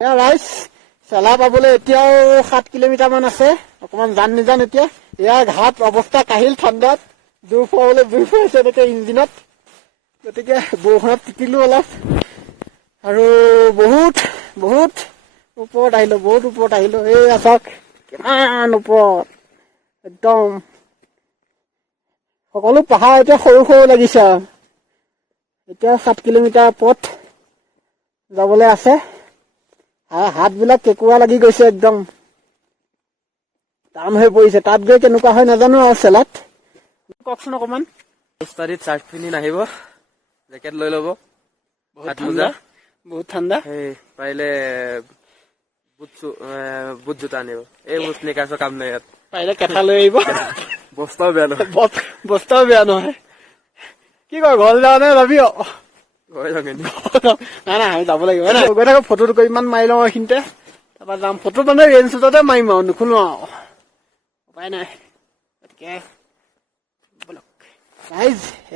ৰাইজ চেলা পাবলৈ এতিয়াও 7 কিলোমিটাৰ মান আছে। অকমান জান নিজান এতিয়া ইয়াৰ ঘাট অৱস্থা কাহিল ঠাণ্ডাত জোৰ ফুৱাবলৈ জোৰ ফুৱাইছে এনেকে ইঞ্জিনত। গতিকে বৰষুণত তিতিলো অলপ আৰু বহুত বহুত ওপৰত আহিলো এই চাওক কিমান ওপৰত একদম সকলো পাহাৰ এতিয়া সৰু সৰু লাগিছে আৰু এতিয়া 7 কিলোমিটাৰ পথ যাবলৈ আছে। হাত বিলাক কেঁকুৰা লাগি গৈছে, একদম টান হৈ পৰিছে। তাত গৈ কেনেকুৱা হয় নাজানো আৰু চেলাত। কওকচোন অকমান। ৰাস্তাত চাৰ্ট পিন্ধি নাহিব, জেকেট লৈ ল'ব। বহুত ঠাণ্ডা। পাৰিলে বুট জোতা আনিব। এই বুট স্নিকাৰ্ছৰ কাম নাই ইয়াত। পাৰিলে কেঁথা লৈ আহিব। বস্তাও বেয়া নহয়, বস্তাও বেয়া নহয়। কি কয় ঘৰলৈ যাওঁ নে যাবি? নাই আমি যাব লাগিব। গৈ থাকো ফটো ইমান মাৰি লওঁ এইখিনিতে, তাৰপৰা যাম। ফটো মানে ৰেঞ্জ শ্বটতে মাৰিম আৰু নুশুনো আৰু উপায় নাই। গতিকে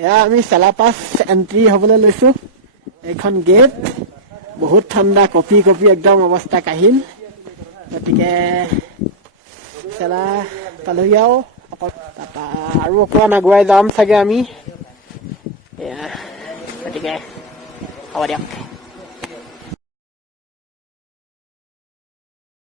এয়া আমি চেলাপাছ এন্ট্ৰি হবলৈ লৈছো। এইখন গেট বহুত ঠাণ্ডা, কঁপি কঁপি একদম অৱস্থা কাহিল। গতিকে চেলা পালোহি আৰু তাৰপা আৰু অকমান আগুৱাই যাম চাগে আমি। গতিকে হ'ব দিয়ক।